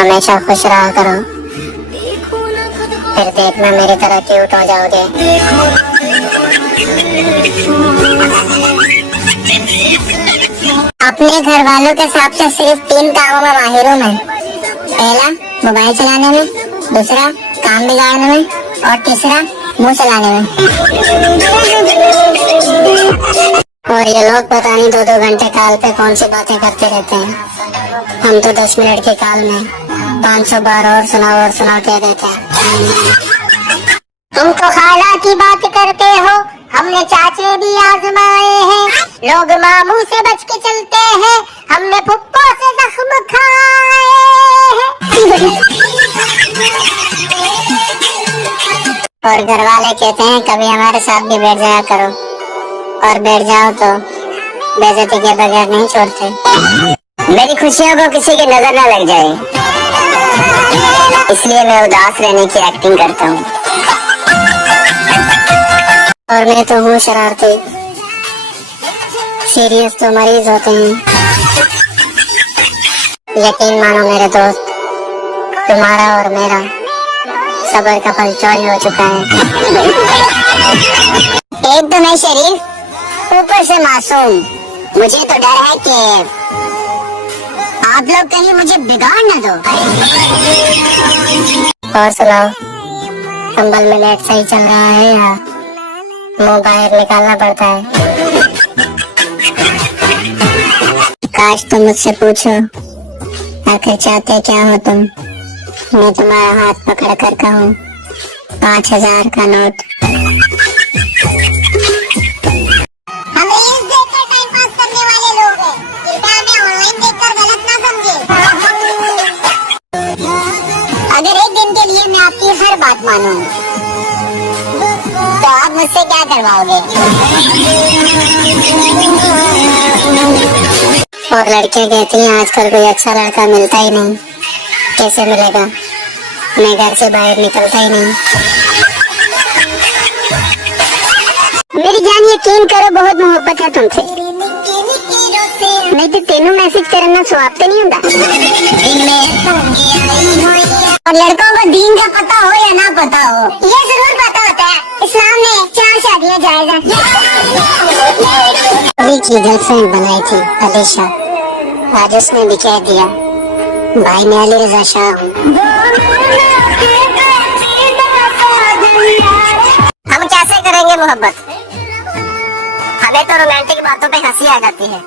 हमेशा खुश रहा करो, फिर देखना मेरी तरह क्यूट हो जाओगे। अपने घर वालों के हिसाब से सिर्फ 3 कामों में माहिर हूँ मैं। पहला मोबाइल चलाने में, दूसरा काम बिगाड़ने में और तीसरा मुंह चलाने में। और ये लोग पता नहीं 2-2 घंटे कॉल पे कौन सी बातें करते रहते हैं। हम तो 10 मिनट के कॉल में 500 बार और सुनाओ कह देते हैं। तुम तो खाला की बात करते हो, हमने चाचे भी आजमाए हैं। लोग मामू से बच के चलते हैं, हमने फुप्पो से जख्म खाए हैं। और घर वाले कहते हैं कभी हमारे साथ भी बैठ जाया करो, और बैठ जाओ तो बेइज्जती के बगैर नहीं छोड़ते। मेरी खुशियों को किसी की नजर न लग जाए, इसलिए मैं उदास रहने की एक्टिंग करता हूँ। और मैं तो हूँ शरारती, सीरियस तो मरीज होते हैं। यकीन मानो मेरे दोस्त, तुम्हारा और मेरा सबर का फल चोरी हो चुका है। एक तो मैं शरीफ, ऊपर से मासूम। मुझे तो डर है कि आप लोग कहीं मुझे बिगाड़ न दो। और सुनाओ, कंबल में नेट सही चल रहा है या मुंह बाहर निकालना पड़ता है? काश तुम मुझसे पूछो आखिर चाहते क्या हो तुम। मैं तुम्हारा हाथ पकड़ कर कहूँ 5000 का नोट। हम रील्स देखकर टाइम पास करने वाले लोग हैं, कृपया हमें ऑनलाइन देखकर गलत ना समझे। अगर एक दिन के लिए मैं आपकी हर बात मानूं, तो आप मुझसे क्या करवाओगे? और लड़कियां कहती हैं आजकल कोई अच्छा लड़का मिलता ही नहीं। कैसे मिलेगा, मैं घर से बाहर निकलता ही नहीं। मेरी जान यकीन करो, बहुत मोहब्बत है तुमसे, नहीं तो तेनू मैसेज करना स्वाब तो नहीं होता। और लड़कों को दीन का पता हो या ना पता हो, ये जरूर पता होता है इस्लाम में 4 शादियां जायज हैं। अली की गर्लफ्रेंड बनाई थी अलीशा, आज उसने भी कह दिया भाई मैं अली रजा शाह हूँ। हम कैसे करेंगे मोहब्बत, हमें तो रोमांटिक बातों पे हंसी आ जाती है।